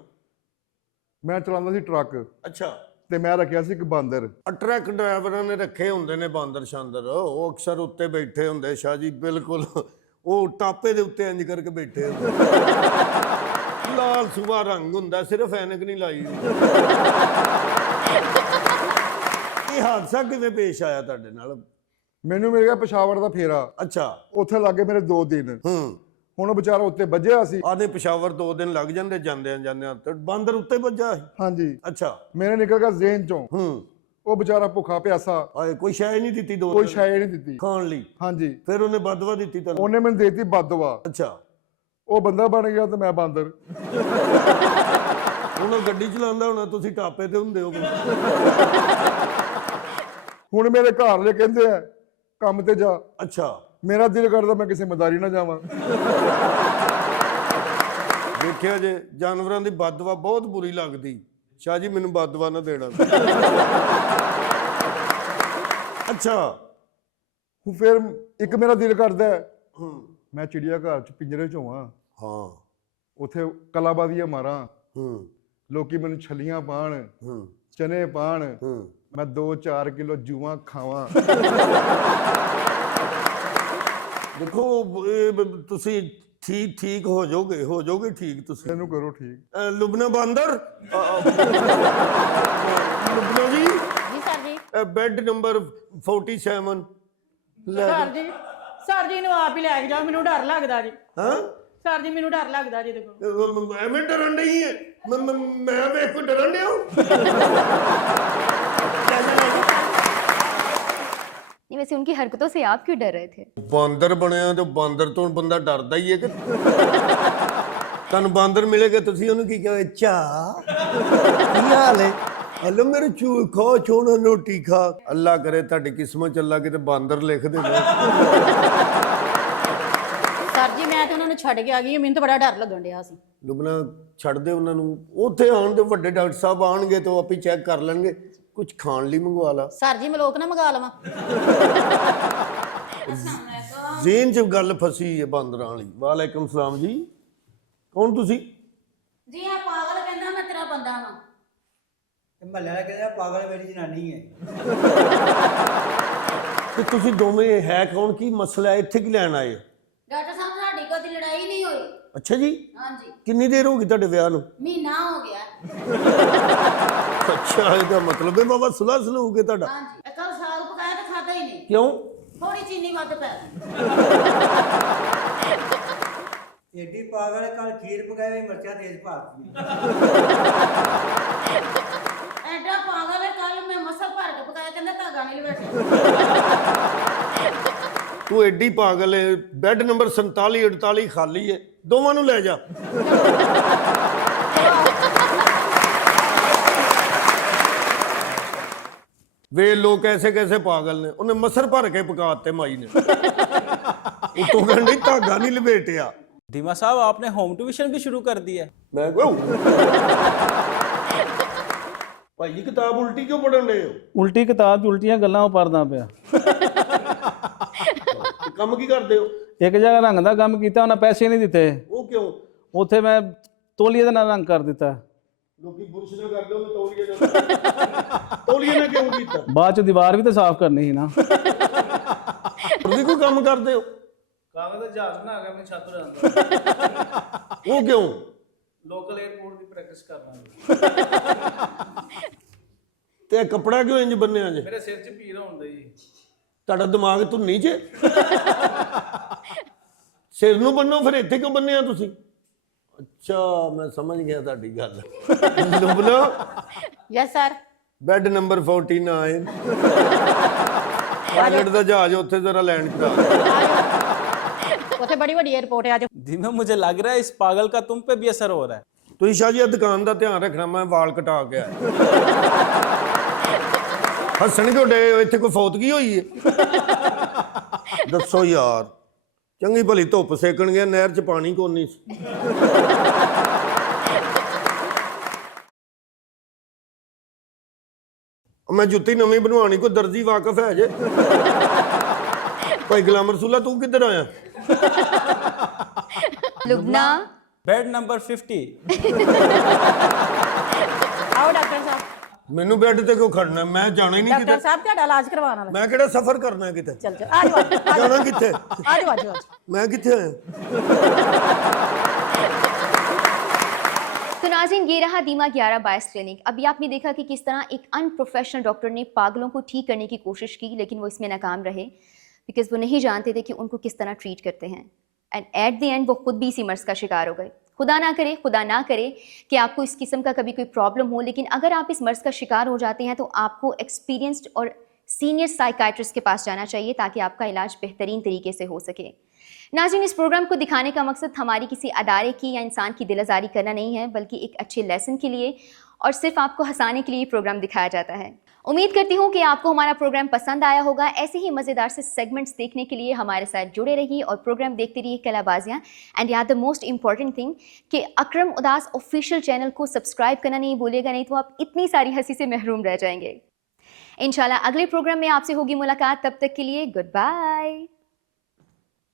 ਮੈਂ ਚਲਾਉਂਦਾ ਸੀ ਟਰੱਕ ਅੱਛਾ। ਤੇ ਮੈਂ ਰੱਖਿਆ ਸੀ ਇੱਕ ਬਾਂਦਰ। ਟਰੱਕ ਡਰਾਈਵਰਾਂ ਨੇ ਰੱਖੇ ਹੁੰਦੇ ਨੇ ਬਾਂਦਰ ਸ਼ਾਂਦਰ, ਉਹ ਅਕਸਰ ਉੱਤੇ ਬੈਠੇ ਹੁੰਦੇ ਸ਼ਾਹ ਜੀ, ਬਿਲਕੁਲ ਉਹ ਟਾਪੇ ਦੇ ਉੱਤੇ ਇੰਜ ਕਰਕੇ ਬੈਠੇ ਹੁੰਦੇ। ਲਾਲ ਸੁਭਾ ਰੰਗ ਹੁੰਦਾ, ਸਿਰਫ ਐਨਕ ਨਹੀਂ ਲਾਈ। ਇਹ ਹਾਦਸਾ ਕਿਵੇਂ ਪੇਸ਼ ਆਇਆ ਤੁਹਾਡੇ ਨਾਲ? ਮੈਨੂੰ ਮਿਲ ਗਿਆ ਪਸ਼ਾਵਰ ਦਾ ਫੇਰਾ। ਅੱਛਾ। ਉੱਥੇ ਲੱਗੇ ਮੇਰੇ 2 ਦਿਨ। ਹੁਣ ਉਹ ਵਿਚਾਰਾ ਉੱਤੇ ਵੱਜਿਆ ਸੀ। ਆਦੇ ਪਸ਼ਾਵਰ 2 ਦਿਨ ਲੱਗ ਜਾਂਦੇ ਜਾਂਦਿਆਂ ਤੇ ਬਾਂਦਰ ਉੱਤੇ ਵੱਜਾ ਸੀ। ਹਾਂਜੀ। ਅੱਛਾ। ਮੇਰੇ ਨਿਕਲ ਗਿਆ ਜ਼ੇਨ ਚੋਂ। ਉਹ ਵਿਚਾਰਾ ਭੁੱਖਾ ਪਿਆਸਾ। ਆਏ ਕੋਈ ਸ਼ੈ ਨਹੀਂ ਦਿੱਤੀ? 2 ਕੋਈ ਸ਼ੈ ਨਹੀਂ ਦਿੱਤੀ ਖਾਣ ਲਈ। ਹਾਂਜੀ। ਫਿਰ ਉਹਨੇ ਬਦਵਾ ਦਿੱਤੀ ਤੁਹਾਨੂੰ? ਉਹਨੇ ਮੈਨੂੰ ਦੇਤੀ ਬਦਵਾ। ਅੱਛਾ। ਉਹ ਬੰਦਾ ਬਣ ਗਿਆ ਤੇ ਮੈਂ ਬਾਂਦਰ। ਹੁਣ ਉਹ ਗੱਡੀ ਚਲਾਉਂਦਾ ਹੋਣਾ, ਤੁਸੀਂ ਟਾਪੇ ਤੇ ਹੁੰਦੇ ਹੋ। ਹੁਣ ਮੇਰੇ ਘਰ ਵਾਲੇ ਕਹਿੰਦੇ ਆ ਕੰਮ ਤੇ ਜਾ। ਅੱਛਾ। ਮੇਰਾ ਦਿਲ ਕਰਦਾ ਮੈਂ ਕਿਸੇ ਮਦਾਰੀ ਨਾ ਜਾਵਾਂ। ਦੇਖਿਆ ਜੇ ਜਾਨਵਰਾਂ ਦੀ ਬਦਦੁਆ ਬਹੁਤ ਬੁਰੀ ਲੱਗਦੀ। ਸ਼ਾਹ ਜੀ ਮੈਨੂੰ ਬਦਦੁਆ ਨਾ ਦੇਣਾ। ਅੱਛਾ। ਫਿਰ ਇੱਕ ਮੇਰਾ ਦਿਲ ਕਰਦਾ ਮੈਂ ਚਿੜੀਆ ਘਰ ਚ ਪਿੰਜਰੇ ਚ ਹੋਵਾਂ। ਹਾਂ। ਉੱਥੇ ਕਲਾਬਾਜ਼ੀਆਂ ਮਾਰਾਂ। ਲੋਕੀ ਮੈਨੂੰ ਛੱਲੀਆਂ ਪਾਣ, ਚਨੇ ਪਾਣ, ਮੈਂ 2-4 ਕਿਲੋ ਜੂਆਂ ਖਾਵਾਂ। ਦੇਖੋ ਤੁਸੀਂ ਠੀਕ ਹੋ ਜਾਓਗੇ ਠੀਕ। ਤੁਸੀਂ ਇਹਨੂੰ ਕਰੋ ਠੀਕ। ਲੁਬਨਾ ਬਾਂਦਰ। ਲੁਬਨਾ ਜੀ। ਜੀ ਸਰ ਜੀ। Bed number 47। ਸਰ ਜੀ ਨੂੰ ਆਪ ਹੀ ਲੈ ਕੇ ਜਾਓ, ਮੈਨੂੰ ਡਰ ਲੱਗਦਾ ਜੀ। ਹਾਂ ਸਰ ਜੀ ਮੈਨੂੰ ਡਰ ਲੱਗਦਾ ਜੀ। ਦੇਖੋ ਐਵੇਂ ਡਰਨ ਨਹੀਂ ਹੈ। ਮੈਂ ਵੇਖ ਕੋ ਡਰਨ ਡਿਆ। नहीं, वैसे उनकी हरकतों से आप क्यों डर रहे थे? ਬਾਂਦਰ ਬਣਿਆ ਤੇ ਬਾਂਦਰ ਤੋਂ ਬੰਦਾ ਡਰਦਾ ਹੀ ਹੈ ਕਿ ਤੁਹਾਨੂੰ ਬਾਂਦਰ ਮਿਲੇਗਾ ਤੁਸੀਂ ਉਹਨੂੰ ਕੀ ਕਹੋਗੇ? ਚਾ ਕੀ ਹਾਲ ਹੈ? ਹਲੋ ਮੇਰੇ ਚੂ ਖੋ ਛੋਣਾ ਰੋਟੀ ਖਾ। ਅੱਲਾ ਕਰੇ ਤੁਹਾਡੀ ਕਿਸਮਤ ਚ ਅੱਲਾ ਕਿਤੇ ਬਾਂਦਰ ਲਿਖ ਦੇਵੇ। ਸਰ ਜੀ ਮੈਂ ਤੇ ਉਹਨਾਂ ਨੂੰ ਛੱਡ ਕੇ ਆ ਗਈ, ਮੈਨੂੰ ਤਾਂ ਬੜਾ ਡਰ ਲੱਗਣ ਡਿਆ ਸੀ। ਲੁਬਨਾ ਛੱਡ ਦੇ ਉਹਨਾਂ ਨੂੰ। ਉੱਥੇ ਆਉਣ ਦੇ ਵੱਡੇ ਡਾਕਟਰ ਸਾਹਿਬ ਆਉਣਗੇ ਤੇ ਉਹ ਆਪੇ ਚੈੱਕ ਕਰ ਲੈਣਗੇ। ਕੁਝ ਖਾਣ ਲਈ ਮੰਗਵਾ ਲਾ। ਸਰ ਜੀ ਮੈਂ ਲੋਕ ਨਾ ਮੰਗਾ ਲਵਾਂ। ਜ਼ੇਨ ਚ ਗੱਲ ਫਸੀ ਹੈ ਬਾਂਦਰਾਂ ਵਾਲੀ। ਵਾਲੇਕੁਮ ਸਲਾਮ ਜੀ। ਕੌਣ ਤੁਸੀਂ? ਜੀ ਆ ਪਾਗਲ ਕਹਿੰਦਾ ਮੈਂ ਤੇਰਾ ਬੰਦਾ ਵਾਂ। ਮਹੱਲੇ ਵਾਲਾ ਕਹਿੰਦਾ ਪਾਗਲ ਮੇਰੀ ਜਨਾਨੀ ਹੈ। ਤੇ ਤੁਸੀਂ ਦੋਵੇਂ ਹੈ ਕੌਣ? ਕੀ ਮਸਲਾ ਹੈ? ਇੱਥੇ ਕੀ ਲੈਣ ਆਏ? ਡਾਕਟਰ ਸਾਹਿਬ ਸਾਡੀ ਕਦੀ ਲੜਾਈ ਨਹੀਂ ਹੋਈ। ਅੱਛਾ ਜੀ। ਹਾਂਜੀ। ਕਿੰਨੀ ਦੇਰ ਹੋ ਗਈ ਤੁਹਾਡੇ ਵਿਆਹ ਨੂੰ? ਮਹੀਨਾ ਹੋ ਗਿਆ। ਅੱਛਾ, ਇਹਦਾ ਮਤਲਬ ਹੈ ਬਾਬਾ ਸੁਲ੍ਹਾ ਸਲੂਕ ਹੈ ਤੁਹਾਡਾ। ਹਾਂਜੀ। ਕੱਲ ਸਾਗ ਪਕਾਇਆ ਤਾਂ ਖਾਦਾ ਹੀ ਨਹੀਂ। ਕਿਉਂ? ਥੋੜੀ ਚੀਨੀ ਵੱਧ ਪੈ ਗਈ। ਏਡੀ ਪਾਗਲ ਕੱਲ ਖੀਰ ਪਕਾਏ ਮਿਰਚਾਂ ਤੇਜ਼ ਪਾਤੀ। ਐਡਾ ਪਾਗਲ ਹੈ, ਕੱਲ ਮੈਂ ਮਸਲ ਭਰ ਕੇ ਪਕਾਇਆ, ਕਹਿੰਦਾ ਧਾਗਾ ਨਹੀਂ ਲਵੇਟਿਆ। ਤੂੰ ਐਡੀ ਪਾਗਲ ਹੈ। ਬੈੱਡ ਨੰਬਰ 47 48 ਖਾਲੀ ਹੈ, ਦੋਵਾਂ ਨੂੰ ਲੈ ਜਾ। ਵੇ ਲੋਕ ਐਸੇ ਕੈਸੇ ਪਾਗਲ ਨੇ। ਉਹਨੇ ਮਸਰ ਭਰ ਕੇ ਪਕਾਤੇ ਮਾਈ ਨੇ। ਉਤੋਂ ਕਹਿੰਦੀ ਧਾਗਾ ਨਹੀਂ ਲਪੇਟਿਆ। धीमा साहब आपने होम ट्यूशन भी शुरू कर दी है। ਮੈਂ ਭਾਈ ਜੀ ਕਿਤਾਬ ਉਲਟੀ ਕਿਉਂ ਪੜਨ ਰਹੇ ਹੋ? ਉਲਟੀ ਕਿਤਾਬ 'ਚ ਉਲਟੀਆਂ ਗੱਲਾਂ ਪੜਦਾ ਪਿਆ। ਕੰਮ ਕੀ ਕਰਦੇ ਹੋ? ਇੱਕ ਜਗ੍ਹਾ ਰੰਗ ਦਾ ਕੰਮ ਕੀਤਾ, ਉਹਨਾਂ ਪੈਸੇ ਨਹੀਂ ਦਿੱਤੇ। ਉਹ ਕਿਉਂ? ਉੱਥੇ ਮੈਂ ਤੋਲੀਏ ਦੇ ਨਾਲ ਰੰਗ ਕਰ ਦਿੱਤਾ। ਲੋਕੀ ਬੁਰਸ਼ ਨਾਲ ਕਰਦੇ ਹੋ, ਤੌਲੀਏ ਨਾਲ। ਤੌਲੀਏ ਨਾਲ ਕਿਉਂ ਕੀਤਾ? ਬਾਅਦ 'ਚ ਦੀਵਾਰ ਵੀ ਤਾਂ ਸਾਫ਼ ਕਰਨੀ ਸੀ ਨਾ। ਹੋਰ ਵੀ ਕੋਈ ਕੰਮ ਕਰਦੇ ਹੋ? ਕਾਗਜ਼ ਦਾ ਜਹਾਜ਼ ਬਣਾ ਕੇ ਆਪਣੀ ਛੱਤ ਉਡਾਉਂਦਾ। ਉਹ ਕਿਉਂ? ਲੋਕਲ 에ਅਰਪੋਰਟ ਦੀ ਪ੍ਰੈਕਟਿਸ ਕਰਨਾ। ਤੇ ਇਹ ਕੱਪੜਾ ਕਿਉਂ ਇੰਜ ਬੰਨਿਆ ਜੇ? ਮੇਰੇ ਸਿਰ 'ਚ ਪੀੜ ਹੁੰਦਾ ਜੀ। ਤੁਹਾਡਾ ਦਿਮਾਗ ਧੁੰਨੀ 'ਚ? ਸਿਰ ਨੂੰ ਬੰਨੋ, ਫਿਰ ਇੱਥੇ ਕਿਉਂ ਬੰਨਿਆ ਤੁਸੀਂ? ਅੱਛਾ, ਮੈਂ ਸਮਝ ਗਿਆ ਤੁਹਾਡੀ ਗੱਲ। Lubna. Yes sir. Bed number 49। Pilot ਦਾ ਜਹਾਜ਼ ਉੱਥੇ ਜ਼ਰਾ ਲੈਂਡ ਕਰਾ। ਉੱਥੇ ਬੜੀ ਵੱਡੀ 에ਅਰਪੋਰਟ ਹੈ। धीमा मुझे लग रहा है इस पागल का तुम पे भी असर हो रहा है। ਤੁਸੀਂ ਸ਼ਾਹ ਜੀ ਇਹ ਦੁਕਾਨ ਦਾ ਧਿਆਨ ਰੱਖਣਾ, ਮੈਂ ਵਾਲ ਕਟਾ ਕੇ ਆਇਆ। ਹੱਸਣ ਕਿਉਂ ਡੇ? ਇੱਥੇ ਕੋਈ ਫੌਤਗੀ ਹੋਈ ਹੈ? ਦੱਸੋ ਯਾਰ, ਚੰਗੀ ਭਲੀ ਧੁੱਪ ਸੇਕਣ ਗਿਆ, ਨਹਿਰ 'ਚ ਪਾਣੀ ਕੋਈ ਨਹੀਂ ਸੀ। ਮੈਂ ਜੁੱਤੀ ਨਵੀਂ ਬਣਵਾਉਣੀ, ਕੋਈ ਦਰਜੀ ਵਾਕਫ ਹੈ ਜੇ? ਭਾਈ ਗੁਲਾਮ ਰਸੂਲਾ ਤੂੰ ਕਿੱਧਰ ਆਇਆ? लुबना। Bed number 50। ਆਓ ਡਾਕਟਰ ਸਾਹਿਬ। ਮੈਨੂੰ ਬੈੱਡ ਤੇ ਕਿਉਂ ਖੜਨਾ? ਮੈਂ ਜਾਣਾ ਹੀ ਨਹੀਂ ਡਾਕਟਰ ਕਿਤੇ। ਸਾਹਿਬ ਤੁਹਾਡਾ ਇਲਾਜ ਕਰਵਾਉਣ ਵਾਲਾ। ਮੈਂ ਕਿਹੜਾ ਸਫ਼ਰ ਕਰਨਾ ਕਿਤੇ? ਚਲ ਚਲ ਆ ਜਾਓ। ਜਾਣਾ ਕਿੱਥੇ? ਆ ਜਾਓ। ਮੈਂ ਕਿੱਥੇ ਆਇਆ? नाज़रीन, ये रहा दीमा 11 बायस क्लिनिक। अभी आपने देखा कि किस तरह एक अनप्रोफेशनल डॉक्टर ने पागलों को ठीक करने की कोशिश की, लेकिन वो इसमें नाकाम रहे बिकॉज वो नहीं जानते थे कि उनको किस तरह ट्रीट करते हैं। एंड एट द एंड वो खुद भी इसी मर्ज़ का शिकार हो गए। खुदा ना करे कि आपको इस किस्म का कभी कोई प्रॉब्लम हो, लेकिन अगर आप इस मर्ज़ का शिकार हो जाते हैं तो आपको एक्सपीरियंस्ड और सीनियर साइकाइट्रिस्ट के पास जाना चाहिए ताकि आपका इलाज बेहतरीन तरीके से हो सके। नाज़रीन, इस प्रोग्राम को दिखाने का मकसद हमारी किसी अदारे की या इंसान की दिल आज़ारी करना नहीं है, बल्कि एक अच्छे लेसन के लिए और सिर्फ आपको हंसाने के लिए प्रोग्राम दिखाया जाता है। उम्मीद करती हूँ कि आपको हमारा प्रोग्राम पसंद आया होगा। ऐसे ही मज़ेदार से सेगमेंट्स देखने के लिए हमारे साथ जुड़े रहिए और प्रोग्राम देखते रहिए कलाबाजियाँ। एंड याद द मोस्ट इंपॉर्टेंट थिंग कि अकरम उदास ऑफिशियल चैनल को सब्सक्राइब करना नहीं भूलिएगा, नहीं तो आप इतनी सारी हंसी से महरूम रह जाएंगे। इंशाल्लाह अगले प्रोग्राम में आपसे होगी मुलाकात। तब तक के लिए गुड बाय।